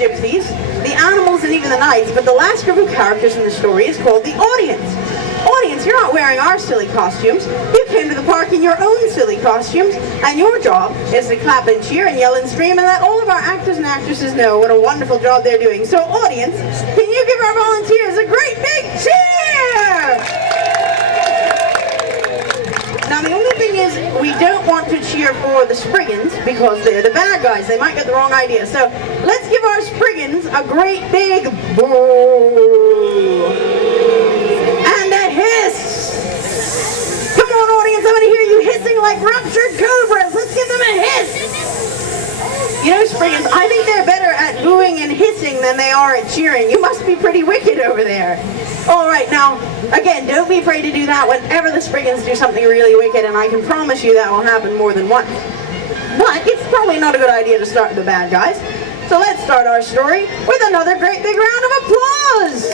gypsies, the animals, and even the knights, but the last group of characters in the story is called the audience. Audience, you're not wearing our silly costumes. You came to the park in your own silly costumes, and your job is to clap and cheer and yell and scream and let all of our actors and actresses know what a wonderful job they're doing. So audience, can you give our volunteers a great big cheer? Now the only thing is, we don't want to cheer for the Spriggans because they're the bad guys. They might get the wrong idea. So let's give our Spriggans a great big boo. And a hiss. Come on audience, I want to hear you hissing like ruptured cobras. Let's give them a hiss. You know, Spriggans, I think they're better at booing and hissing than they are at cheering. You must be pretty wicked over there. All right, now, again, don't be afraid to do that whenever the Spriggans do something really wicked, and I can promise you that will happen more than once. But it's probably not a good idea to start with the bad guys. So let's start our story with another great big round of applause.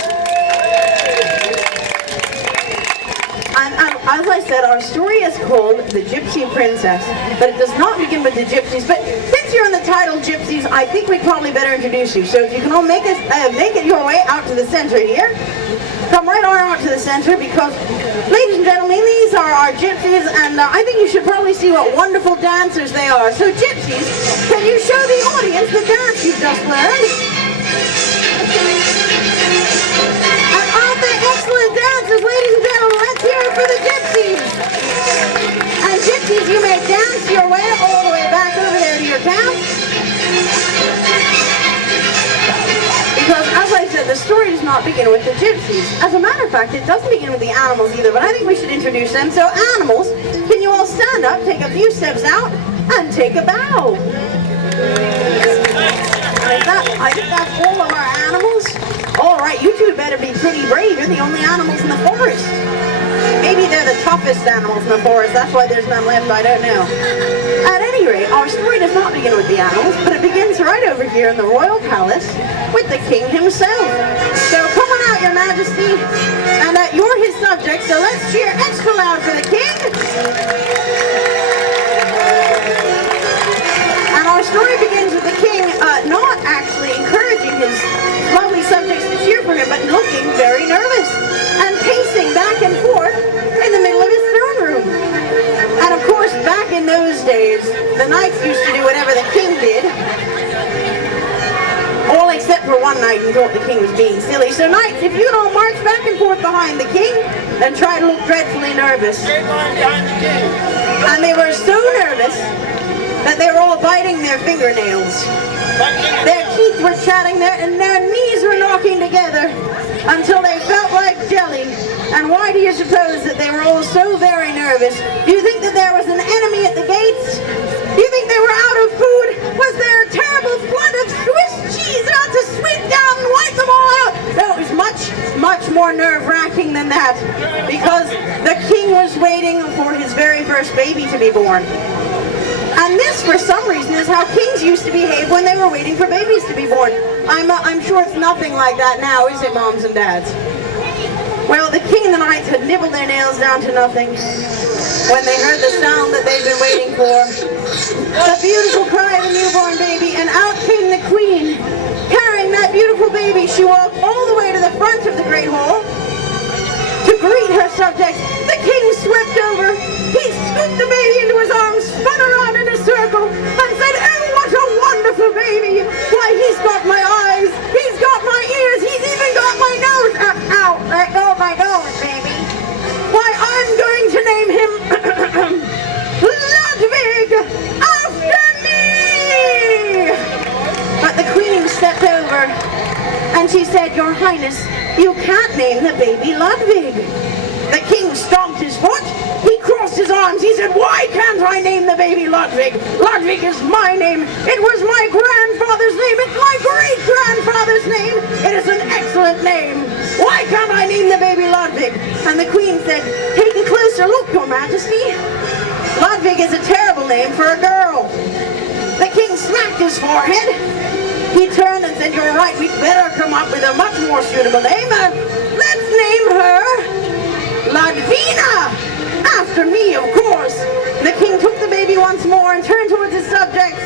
And as I said, our story is called The Gypsy Princess, but it does not begin with the gypsies. But since you're in the title Gypsies, I think we'd probably better introduce you. So if you can all make it your way out to the center here. Come right on out to the center because, ladies and gentlemen, these are our gypsies, and I think you should probably see what wonderful dancers they are. So gypsies, can you show the audience the dance you've just learned? And aren't they excellent dancers, ladies and gentlemen? Let's hear it for the gypsies. And gypsies, you may dance your way all the way back over there to your camp. Because, as I said, the story does not begin with the gypsies. As a matter of fact, it doesn't begin with the animals either, but I think we should introduce them. So, animals, can you all stand up, take a few steps out, and take a bow? I think that's all of our animals. All right, you two better be pretty brave. You're the only animals in the forest. Maybe they're the toughest animals in the forest. That's why there's none left. I don't know. At any rate, our story does not begin with the animals, but it begins right over here in the royal palace with the king himself. So come on out, your majesty, and you're his subject, so let's cheer extra loud for the king. And our story begins with the king not actually encouraging his lovely subjects to cheer for him, but looking very nervous and pacing back and forth in the middle of his throne room. And of course, back in those days, the knights used to do whatever the king did, all except for one knight who thought the king was being silly. So knights, if you'd all march back and forth behind the king and try to look dreadfully nervous. And they were so nervous that they were all biting their fingernails. Their teeth were chatting there, and their knees were knocking together until they felt like jelly. And why do you suppose that they were all so very nervous? Do you think that there was an enemy at the gates? Do you think they were out of food? Was there a terrible flood of Swiss cheese out to sweep down and wipe them all out? No, it was much, much more nerve-wracking than that, because the king was waiting for his very first baby to be born. And this, for some reason, is how kings used to behave when they were waiting for babies to be born. I'm sure it's nothing like that now, is it, moms and dads? Well, the king and the knights had nibbled their nails down to nothing when they heard the sound that they'd been waiting for. The beautiful cry of a newborn baby, and out came the queen, carrying that beautiful baby. She walked all the way to the front of the great hall to greet her subjects. The king swept over. He scooped the baby into his arms, spun around in a circle, and said, "Oh, what a wonderful baby! Why, he's got my eyes, he's got my ears, he's even got my nose. Ow, let go of my nose, baby. Why, I'm going to name him Ludwig after me!" But the queen stepped over, and she said, "Your Highness, you can't name the baby Ludwig." The king stomped his foot. He crossed his arms. He said, "Why can't I name the baby Ludwig? Ludwig is my name. It was my grandfather's name. It's my great-grandfather's name. It is an excellent name. Why can't I name the baby Ludwig?" And the queen said, "Take a closer look, your majesty. Ludwig is a terrible name for a girl." The king smacked his forehead. He turned and said, "You're right. We'd better come up with a much more suitable name. Let's name her Ludwina, after me, of course." The king took the baby once more and turned towards his subjects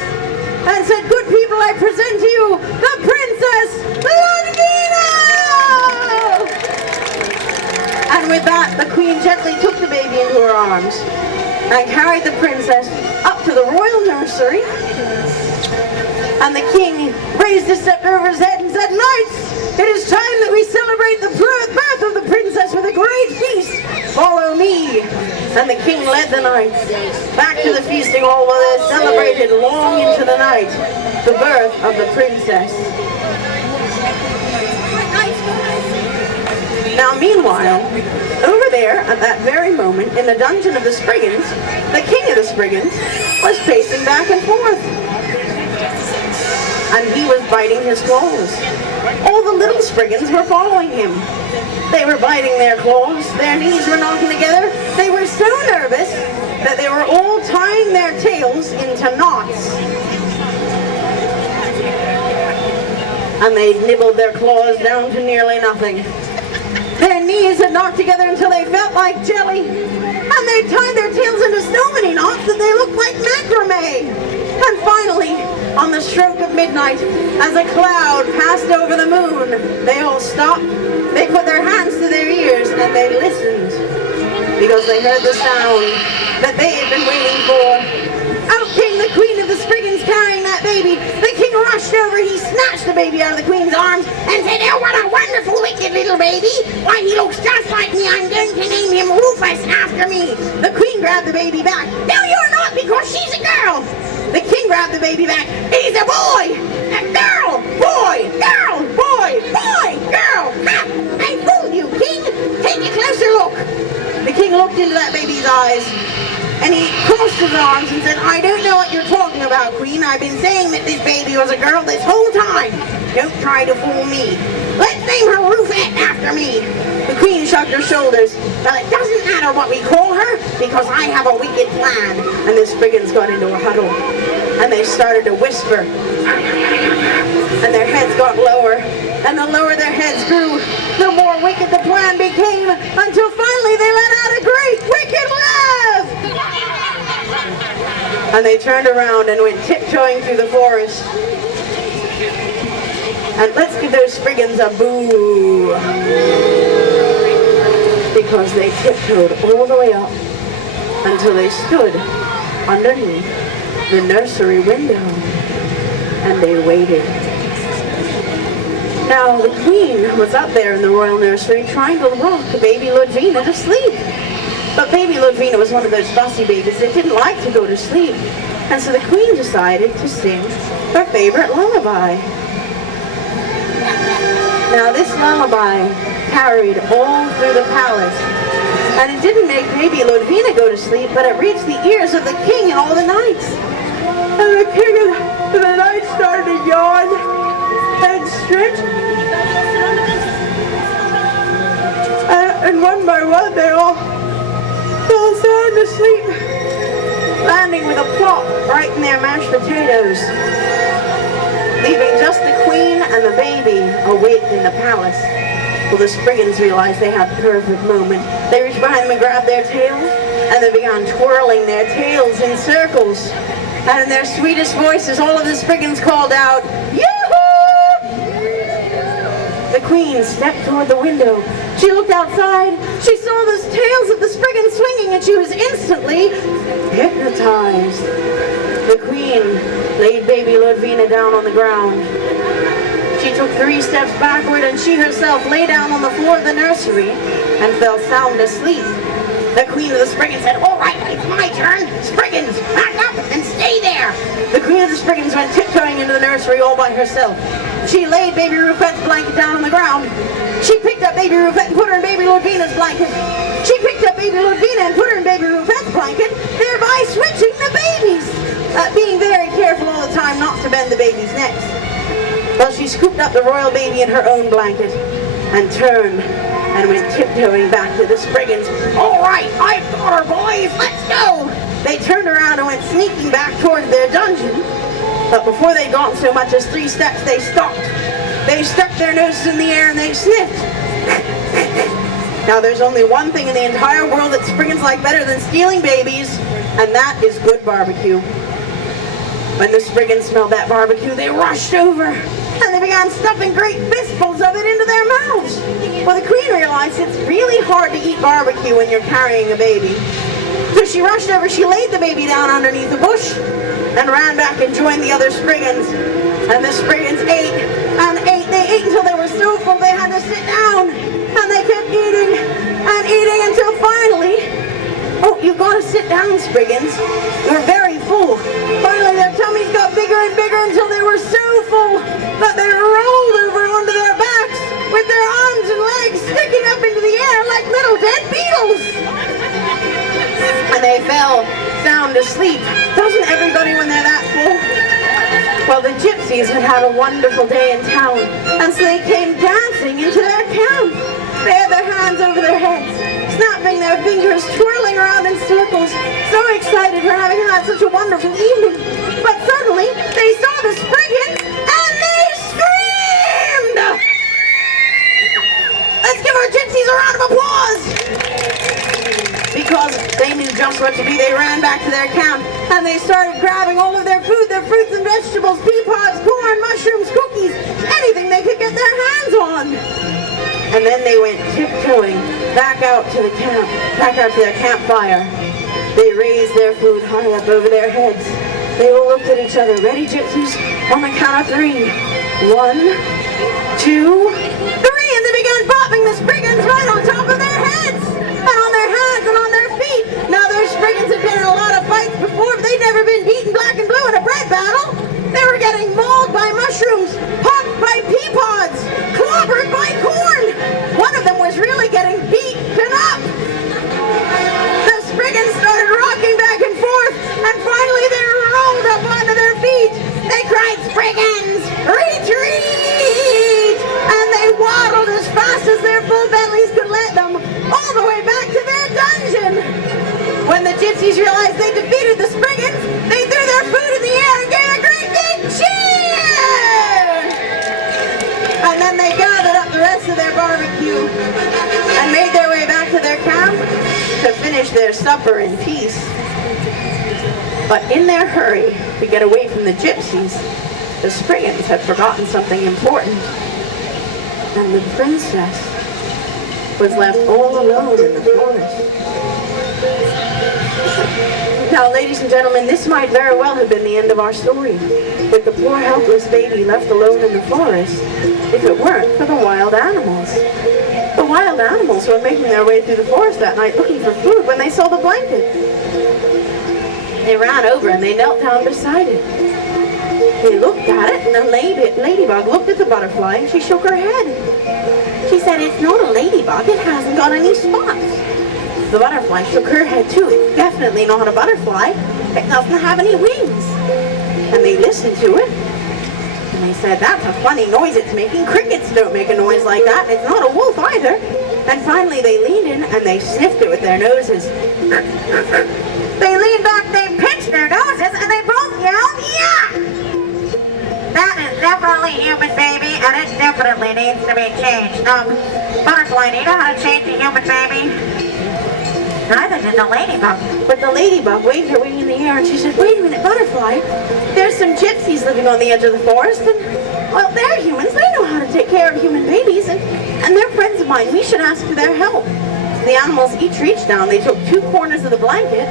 and said, "Good people, I present to you the Princess arms and carried the princess up to the royal nursery. And the king raised his scepter over his head and said, "Knights, it is time that we celebrate the birth of the princess with a great feast. Follow me." And the king led the knights back to the feasting hall where they celebrated long into the night the birth of the princess. Now meanwhile, over there at that very moment in the dungeon of the Spriggans, the king of the Spriggans was pacing back and forth. And he was biting his claws. All the little Spriggans were following him. They were biting their claws, their knees were knocking together. They were so nervous that they were all tying their tails into knots. And they nibbled their claws down to nearly nothing. Their knees had knocked together until they felt like jelly. And they tied their tails into so many knots that they looked like macrame. And finally, on the stroke of midnight, as a cloud passed over the moon, they all stopped, they put their hands to their ears, and they listened, because they heard the sound that they had been waiting for. Out came the queen of the Spriggans carrying that baby. The king rushed over, he snatched the baby out of the queen's arms, and said, "Oh, what a wonderful, wicked little baby. Why, he looks just like me. I'm going to name him Rufus after me." The queen grabbed the baby back. "No, you're not, because she's a girl." The king grabbed the baby back. "He's a boy! A girl! Boy! Girl! Boy! Boy! Girl! Ha! I fooled you, king! Take a closer look!" The king looked into that baby's eyes, and he crossed his arms and said, "I don't know what you're talking about, queen. I've been saying that this baby was a girl this whole time. Don't try to fool me. Let's name her Rufette after me." The queen shrugged her shoulders. "Well, it doesn't matter what we call her, because I have a wicked plan." And the Spriggans got into a huddle, and they started to whisper. And their heads got lower, and the lower their heads grew, the more wicked the plan became, until finally they let out a great wicked laugh. And they turned around and went tiptoeing through the forest. And let's give those Spriggans a boo, because they tiptoed all the way up until they stood underneath the nursery window, and they waited. Now the queen was up there in the royal nursery trying to rock baby Ludwina to sleep. But baby Ludwina was one of those fussy babies that didn't like to go to sleep. And so the queen decided to sing her favorite lullaby. Now this lullaby carried all through the palace. And it didn't make baby Ludwina go to sleep, but it reached the ears of the king and all the knights. And the king and the knights started to yawn and stretch. And one by one they all fell sound asleep, landing with a plop right in their mashed potatoes, leaving just the queen and the baby awake in the palace. Well, the Spriggans realized they had the perfect moment. They reached behind them and grabbed their tails, and they began twirling their tails in circles. And in their sweetest voices, all of the Spriggans called out, "Yoo-hoo!" The queen stepped toward the window. She looked outside. She saw the tails of the Spriggans swinging, and she was instantly hypnotized. The queen laid baby Ludwina down on the ground. She took 3 steps backward, and she herself lay down on the floor of the nursery and fell sound asleep. The queen of the Spriggans said, "All right, it's my turn. Spriggans, back up and stay there." The queen of the Spriggans went tiptoeing into the nursery all by herself. She laid baby Rufette's blanket down on the ground. She picked up baby Rufette and put her in baby Ludwina's blanket. She picked up baby Ludwina and put her in baby Rufette's blanket, thereby switching the babies, being very careful all the time not to bend the baby's necks. Well, she scooped up the royal baby in her own blanket and turned and went tiptoeing back to the Spriggans. "All right, I've got her, boys, let's go." They turned around and went sneaking back towards their dungeon, but before they'd gone so much as 3 steps, they stopped. They stuck their noses in the air and they sniffed. Now there's only one thing in the entire world that Spriggans like better than stealing babies, and that is good barbecue. When the Spriggans smelled that barbecue, they rushed over, and they began stuffing great fistfuls of it into their mouths. Well, the queen realized it's really hard to eat barbecue when you're carrying a baby. she rushed over, she laid the baby down underneath the bush and ran back and joined the other Spriggans. And the Spriggans ate and ate. They ate until they were so full they had to sit down. And they kept eating and eating until finally, oh, you gotta sit down, Spriggans. You're very full. Finally, their tummies got bigger and bigger until they were so full that they rolled over onto their backs with their arms and legs sticking up into the air like little dead beetles. And they fell sound asleep. Doesn't everybody when they're that full? Well, the gypsies had had a wonderful day in town, and so they came dancing into their camp. They had their hands over their heads, snapping their fingers, twirling around in circles, so excited for having had such a wonderful evening. But suddenly, they saw the Spriggans, and they screamed! Let's give our gypsies a round of applause! Because they knew just what to do, they ran back to their camp, and they started grabbing all of their food, their fruits and vegetables, pea pods, corn, mushrooms, cookies, anything they could get their hands on. And then they went tiptoeing back out to the camp, back out to their campfire. They raised their food high up over their heads. They all looked at each other. Ready, gypsies? On the count of 3. 1, 2, 3, and they began popping the Spriggans right on top of their heads, and on their hands and on their feet. Now those Spriggans had been in a lot of fights before, but they'd never been beaten black and blue in a bread battle. They were getting mauled by mushrooms, popped by pea pods, clobbered by corn. One of them was really getting beaten up. The Spriggans started rocking back and forth, and finally they rolled up onto their feet. They cried, "Spriggans, retreat!" And they waddled as fast as their full bellies could let them, all the way back to their dungeon. When the gypsies realized they defeated the Spriggans, they threw their food in the air and gave a great big cheer! And then they gathered up the rest of their barbecue and made their way back to their camp to finish their supper in peace. But in their hurry to get away from the gypsies, the Spriggans had forgotten something important. And the princess was left all alone in the forest. Now, ladies and gentlemen, this might very well have been the end of our story, with the poor helpless baby left alone in the forest, if it weren't for the wild animals. The wild animals were making their way through the forest that night looking for food when they saw the blanket. They ran over and they knelt down beside it. They looked at it, and the ladybug looked at the butterfly and she shook her head. She said, "It's not a ladybug, it hasn't got any spots." The butterfly shook her head too. "It's definitely not a butterfly. It doesn't have any wings." And they listened to it. And they said, "That's a funny noise it's making. Crickets don't make a noise like that. And it's not a wolf either." And finally they leaned in and they sniffed it with their noses. They leaned back, they pinched their noses, and they both yelled, "Yuck!" "That is definitely human, baby, and it definitely needs to be changed. Butterfly, do you know how to change a human baby?" Neither did the ladybug. But the ladybug waved her wing in the air and she said, "Wait a minute, Butterfly. There's some gypsies living on the edge of the forest, and, well, they're humans. They know how to take care of human babies, and they're friends of mine. We should ask for their help." So the animals each reached down. They took 2 corners of the blanket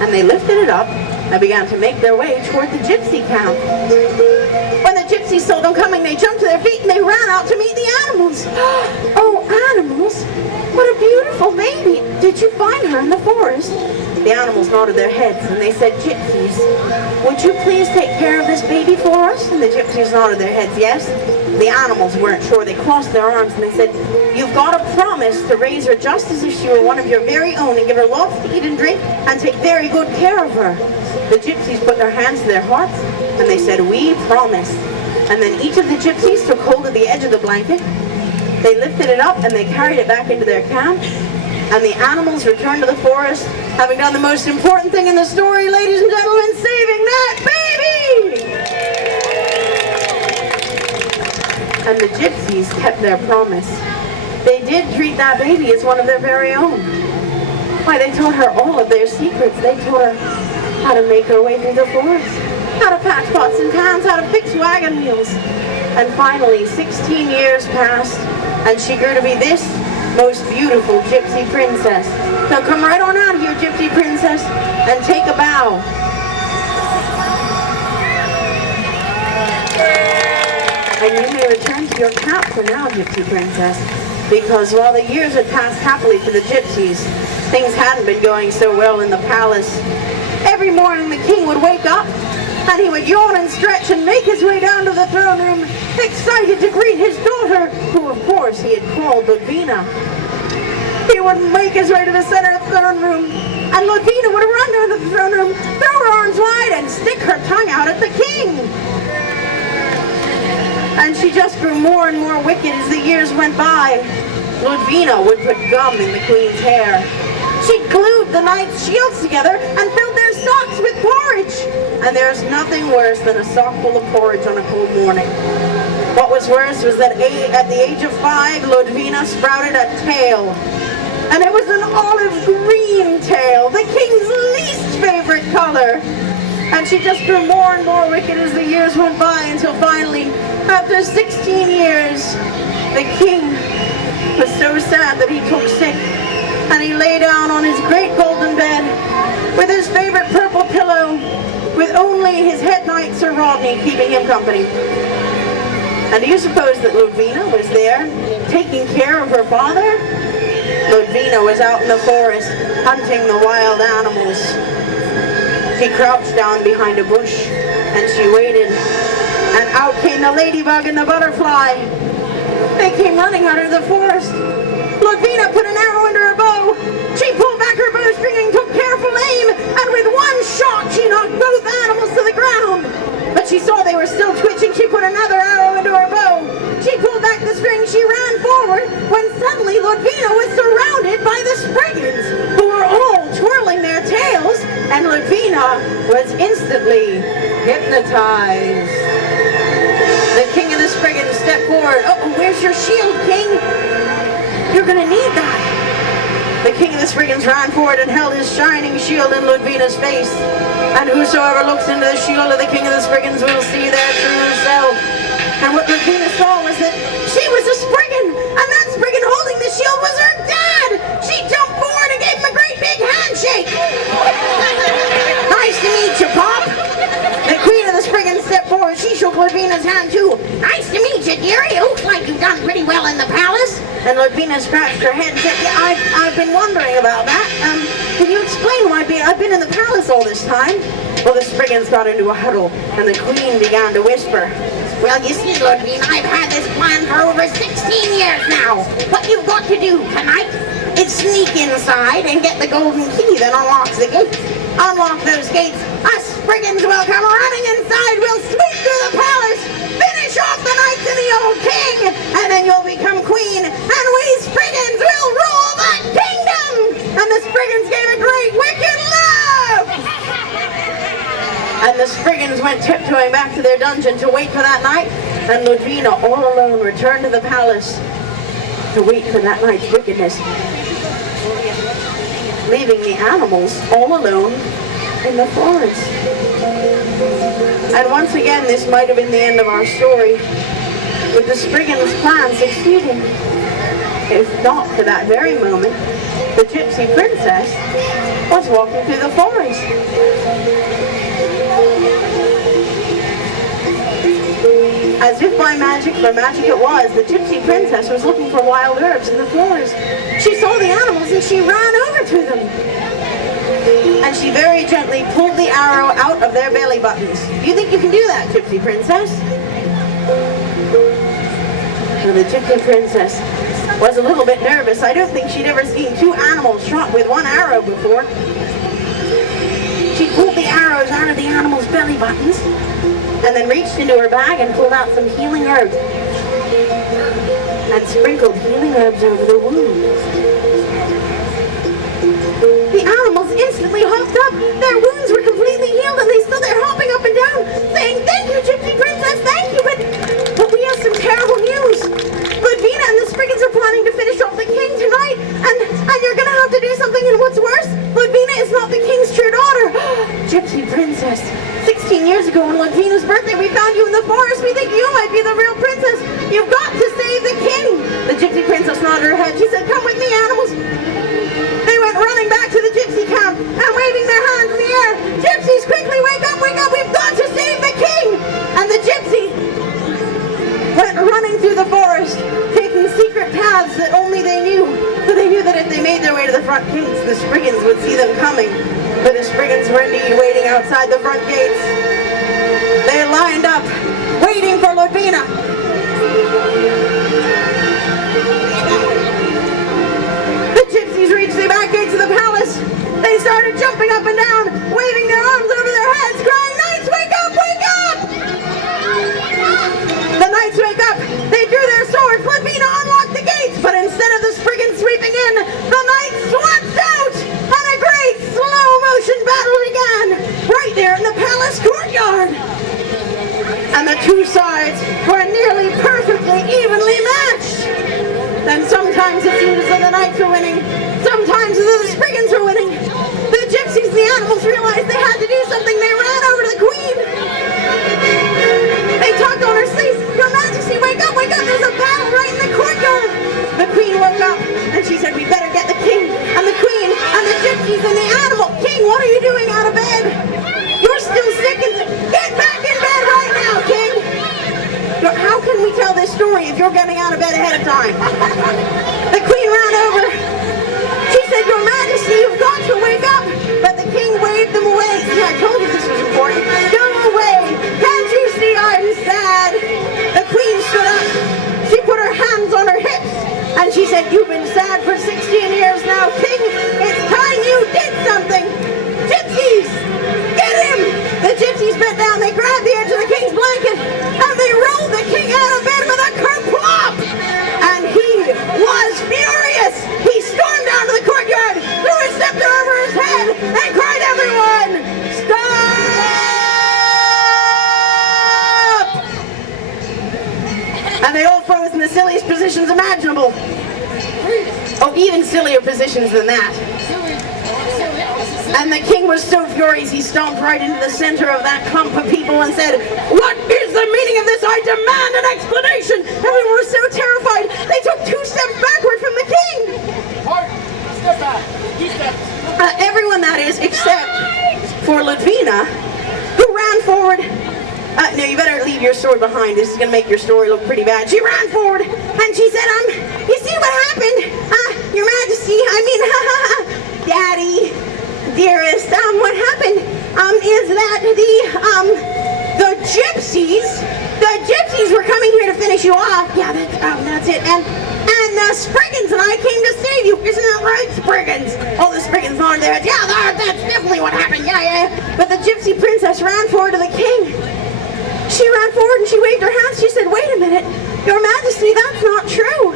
and they lifted it up and began to make their way toward the gypsy camp. When the gypsies saw them coming, they jumped to their feet and they ran out to meet the animals. "Oh, animals, what a beautiful baby. Did you find her in the forest?" The animals nodded their heads and they said, "Gypsies, would you please take care of this baby for us?" And the gypsies nodded their heads, yes. The animals weren't sure. They crossed their arms and they said, "You've got to promise to raise her just as if she were one of your very own and give her lots to eat and drink and take very good care of her." The gypsies put their hands to their hearts and they said, "We promise." And then each of the gypsies took hold of the edge of the blanket. They lifted it up and they carried it back into their camp. And the animals returned to the forest, having done the most important thing in the story, ladies and gentlemen, saving that baby! And the gypsies kept their promise. They did treat that baby as one of their very own. Why, they taught her all of their secrets. They taught her how to make her way through the forest, how to patch pots and pans, how to fix wagon wheels. And finally, 16 years passed, and she grew to be this most beautiful gypsy princess. So come right on out here, gypsy princess, and take a bow. And you may return to your cap for now, gypsy princess, because while the years had passed happily for the gypsies, things hadn't been going so well in the palace. Every morning the king would wake up, and he would yawn and stretch and make his way down to the throne room, excited to greet his daughter, who of course he had called Ludwina. He would make his way to the center of the throne room, and Ludwina would run down to the throne room, throw her arms wide, and stick her tongue out at the king. And she just grew more and more wicked as the years went by. Ludwina would put gum in the queen's hair. She glued the knights' shields together and filled their socks with porridge. And there's nothing worse than a sock full of porridge on a cold morning. What was worse was that at the age of 5, Ludwina sprouted a tail. And it was an olive green tail, the king's least favorite color. And she just grew more and more wicked as the years went by, until finally, after 16 years, the king was so sad that he took sick, and he lay down on his great golden bed with his favorite purple pillow, with only his head knight Sir Rodney keeping him company. And do you suppose that Ludwina was there, taking care of her father? Ludwina was out in the forest, hunting the wild animals. She crouched down behind a bush, and she waited, and out came the ladybug and the butterfly. They came running out of the forest. Ludwina put an arrow under her bow. She pulled back her bowstring and took careful aim, and with one shot she knocked both animals to the ground. But she saw they were still twitching. She put another arrow into her bow. She pulled back the string. She ran forward, when suddenly Ludwina was surrounded by the Spriggans, who were all twirling their tails, and Ludwina was instantly hypnotized. The king of the Spriggans stepped forward. Oh, where's your shield, king? You're gonna need that. The king of the Spriggans ran forward and held his shining shield in Ludwina's face. And whosoever looks into the shield of the king of the Spriggans will see their true self. And what Ludwina saw was that she was a Spriggan, and that Spriggan holding the shield was her dad. She jumped forward and gave him a great big handshake. Nice to meet you, Pop. The queen of the Spriggans stepped forward. She shook Ludwina's hand too. Nice to meet you, dearie. It looks like you've done pretty well in the palace. And Ludwina scratched her head and said, yeah, I've been wondering about that. Can you explain why I've been in the palace all this time? Well, the Spriggans got into a huddle, and the queen began to whisper. Well, you see, Ludwina, I've had this plan for over 16 years now. What you've got to do tonight is sneak inside and get the golden key that unlocks the gates. Unlock those gates. Us Spriggans will come running inside. We'll sweep through the palace, finish off the knights and the old king, and then you'll become queen, and we Spriggans will rule the kingdom. And the Spriggans gave a great wicked laugh. And the Spriggans went tiptoeing back to their dungeon to wait for that night, and Ludwina, all alone, returned to the palace to wait for that night's wickedness, leaving the animals all alone in the forest. And once again, this might have been the end of our story, with the Spriggans' plan succeeding. If not for that very moment, the gypsy princess was walking through the forest. As if by magic, for magic it was, the gypsy princess was looking for wild herbs in the forest. She saw the animals and she ran over to them. And she very gently pulled the arrow out of their belly buttons. Do you think you can do that, gypsy princess? Well, the gypsy princess was a little bit nervous. I don't think she'd ever seen two animals shot with one arrow before. She pulled the arrows out of the animals' belly buttons, and then reached into her bag and pulled out some healing herbs and sprinkled healing herbs over the wounds. The animals instantly hopped up. Their wounds were completely healed, and they stood there hopping up and down, saying, "Thank you, Gypsy Princess, thank you, but we have some terrible news. Ludwina and the Spriggans are planning to finish off the king tonight, and you're gonna have to do something, and what's worse, Ludwina is not the king's true daughter." Gypsy Princess, 16 years ago on Ludwina's birthday, we found you in the forest. We think you might be the real princess. You've got to save the king. The Gypsy Princess nodded her head. She said, "Come with they made their way to the front gates, the Spriggans would see them coming. But the Spriggans were indeed waiting outside the front gates. They lined up, waiting for Ludvina. The gypsies reached the back gates of the palace. They started jumping up and down, waving their arms over their heads, crying, "Knights, wake up, wake up!" The knights wake up. They drew their swords. Ludvina unlocked the gates, but instead of the Spriggans sweeping in, the knights swept out, and a great slow-motion battle began right there in the palace courtyard. And the two sides were nearly perfectly evenly matched. Then sometimes it seemed as though the knights were winning, sometimes as though the Spriggans were winning. The gypsies and the animals realized they had to do something. They ran over to the queen. They tugged on her sleeves. "Your Majesty, wake up, there's a battle right in the courtyard." The queen woke up and she said, "We better get the king and the queen and the gypsies and the animal." "King, what are you doing out of bed? You're still sick and get back in bed right now, King." How can we tell this story if you're getting out of bed ahead of time? The queen ran over. She said, "Your Majesty, you've got to wake up." But the king waved them away. See, I told you this was important. "Go away. Can't you see I'm sad?" The queen stood up. She put her hands on her hips. And she said, "You've been sad for 16 years now, King. It's time you did something. Gypsies, get him!" The gypsies bent down. They grabbed the edge of the king's blanket. And they rolled the king out of bed with a kerplop. And he was furious. He stormed down to the courtyard, threw his scepter over his head, and cried, "Everyone, stop!" And they all froze in the silliest positions imaginable. Oh, even sillier positions than that. And the king was so furious, he stomped right into the center of that clump of people and said, "What is the meaning of this? I demand an explanation!" Everyone was so terrified, they took 2 steps backward from the king. Step back. 2 steps. Everyone, that is, except for Ludvina, who ran forward. No, you better leave your sword behind. This is going to make your story look pretty bad. She ran forward and she said, "You see what happened? Your Majesty, Daddy, dearest, what happened is that the gypsies were coming here to finish you off." "Yeah, that's it. And Spriggans and I came to save you. Isn't that right, Spriggans?" All the Spriggans nodded their heads. "Yeah, that's definitely what happened. Yeah. But the gypsy princess ran forward to the king. She ran forward and she waved her hands. She said, "Wait a minute, Your Majesty, that's not true.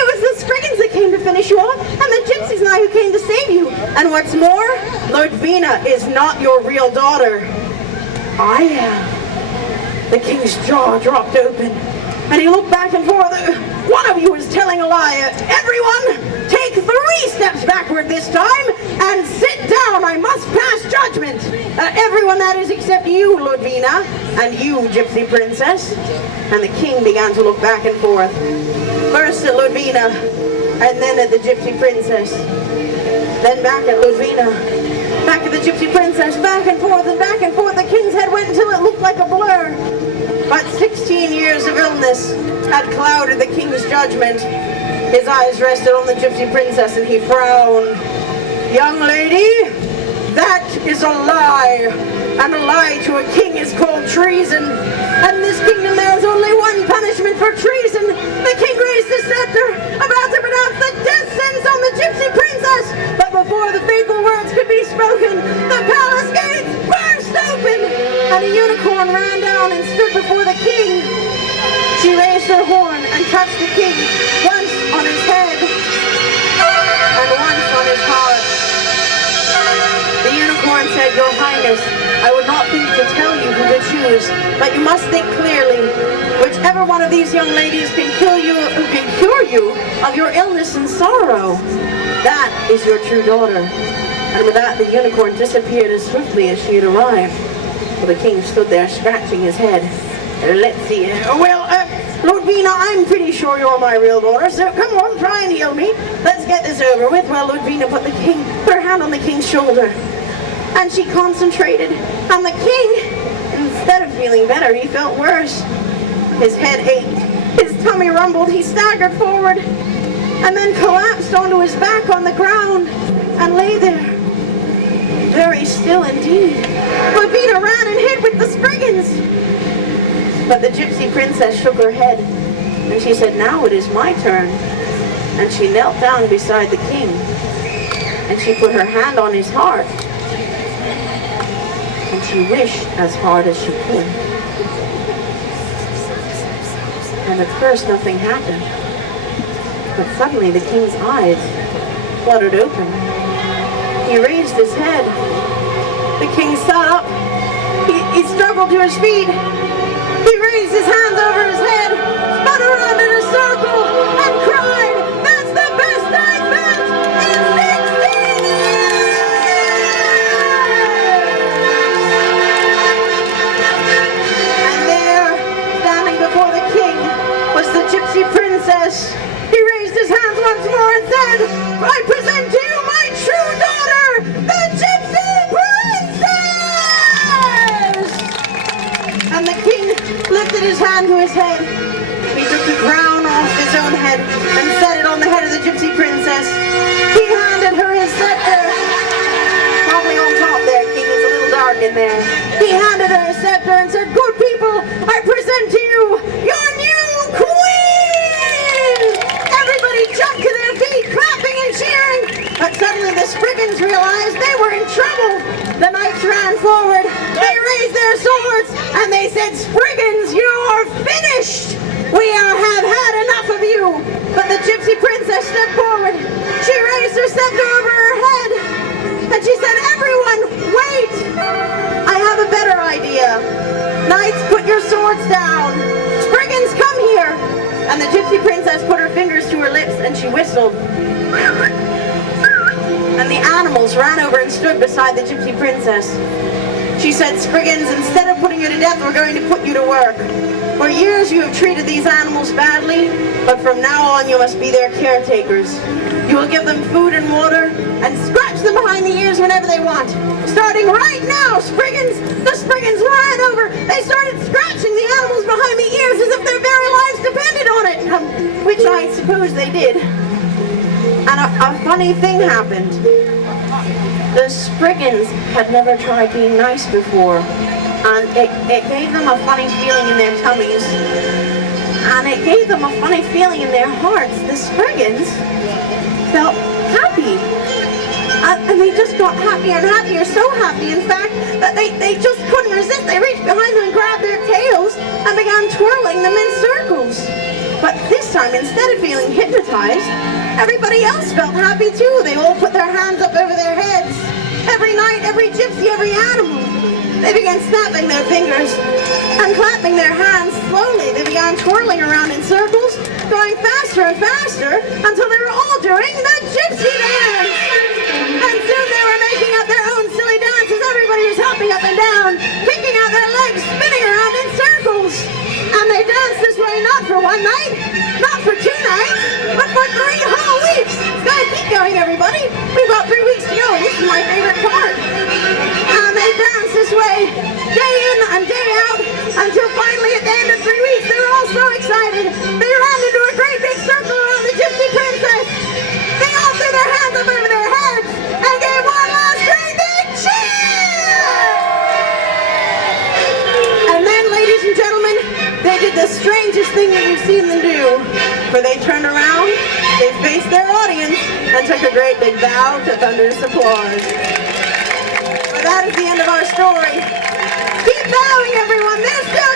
It was the Spriggans that came to finish you off, and the gypsies and I who came to save you. And what's more, Ludvina is not your real daughter. I am." The king's jaw dropped open, and he looked back and forth. "One of you is telling a lie. Everyone, take 3 steps backward this time, and sit down. I must pass judgment." Everyone, that is, except you, Ludvina, and you, gypsy princess. And the king began to look back and forth. First at Ludvina, and then at the gypsy princess. Then back at Ludvina, back at the gypsy princess, back and forth and back and forth. The king's head went until it looked like a blur. But 16 years of illness had clouded the king's judgment. His eyes rested on the gypsy princess and he frowned. "Young lady, that is a lie. And a lie to a king is called treason. And in this kingdom there is only one punishment for treason." The king raised his scepter, about to pronounce the death sentence on the gypsy princess. But before the fateful words could be spoken, the palace gates burst open, and a unicorn ran down and stood before the king. She raised her horn and touched the king, once on his head and once on his heart. The unicorn said, "Your Highness, I would not think to tell you who to choose, but you must think clearly. Whichever one of these young ladies can cure you of your illness and sorrow, that is your true daughter." And with that, the unicorn disappeared as swiftly as she had arrived. Well, the king stood there scratching his head. "Let's see. Ludvina, I'm pretty sure you're my real daughter, so come on, try and heal me. Let's get this over with." Well, Ludvina put her hand on the king's shoulder, and she concentrated. And the king, instead of feeling better, he felt worse. His head ached, his tummy rumbled, he staggered forward. and then collapsed onto his back on the ground and lay there, very still indeed. Bobina ran and hid with the Spriggans. But the gypsy princess shook her head, and she said, "Now it is my turn." And she knelt down beside the king, and she put her hand on his heart, and she wished as hard as she could. And at first nothing happened, but suddenly the king's eyes fluttered open. He raised his head. The king sat up. He struggled to his feet. He raised his hands over his head, spun around in a circle, and cried, "That's the best I've felt in 16 years!" And there, standing before the king, was the gypsy princess. He raised his hands once more and said, "I present to you my true daughter, the gypsy princess!" And the king lifted his hand to his head. He took the crown off his own head and set it on the head of the gypsy princess. He handed her his scepter. Probably on top there, king, is a little dark in there. He handed her his scepter and said, "Good people, I present to you your new queen!" Everybody jumped to their feet, clapping and cheering. But suddenly the Spriggans realized they were in trouble. The knights ran forward. They raised their swords and they said, "Spriggans, you're finished! We have had enough of you!" But the gypsy princess stepped forward. She raised her scepter over her head and she said, "Everyone, wait! I have a better idea. Knights, put your swords down. Spriggans, come here!" And the gypsy princess put her fingers to her lips and she whistled. And the animals ran over and stood beside the gypsy princess. She said, "Spriggans, instead of putting you to death, we're going to put you to work. For years you have treated these animals badly, but from now on you must be their caretakers. You will give them food and water and scratch them behind the ears whenever they want. Starting right now, Spriggans!" The Spriggans ran over. They started scratching the animals behind the ears as if their very lives depended on it, which I suppose they did. And a funny thing happened. The Spriggans had never tried being nice before, and it gave them a funny feeling in their tummies, and it gave them a funny feeling in their hearts. The Spriggans felt happy, and they just got happier and happier, so happy, in fact, that they just couldn't resist. They reached behind them and grabbed their tails and began twirling them in circles. But this time, instead of feeling hypnotized, everybody else felt happy too. They all put their hands up over their heads. Every night, every gypsy, every animal. They began snapping their fingers and clapping their hands slowly. They began twirling around in circles, going faster and faster until they were all doing the gypsy dance. And soon they were making up their own silly dances. Everybody was hopping up and down, kicking out their legs, spinning around in circles. And they danced this way not for one night, not for 2 nights, but for 3 whole weeks. Gotta keep going, everybody. We've got 3 weeks to go. This is my favorite part. And they danced this way, day in and day out, until finally at the end of 3 weeks, they were all so excited. They ran into a great big circle around the gypsy princess. They all threw their hands up over their heads and gave one last great big cheer! And then, ladies and gentlemen, they did the strangest thing that you've seen them do. For they turned around, they faced their audience, and took a great big bow to thunderous applause. But that is the end of our story. Keep bowing, everyone. They're still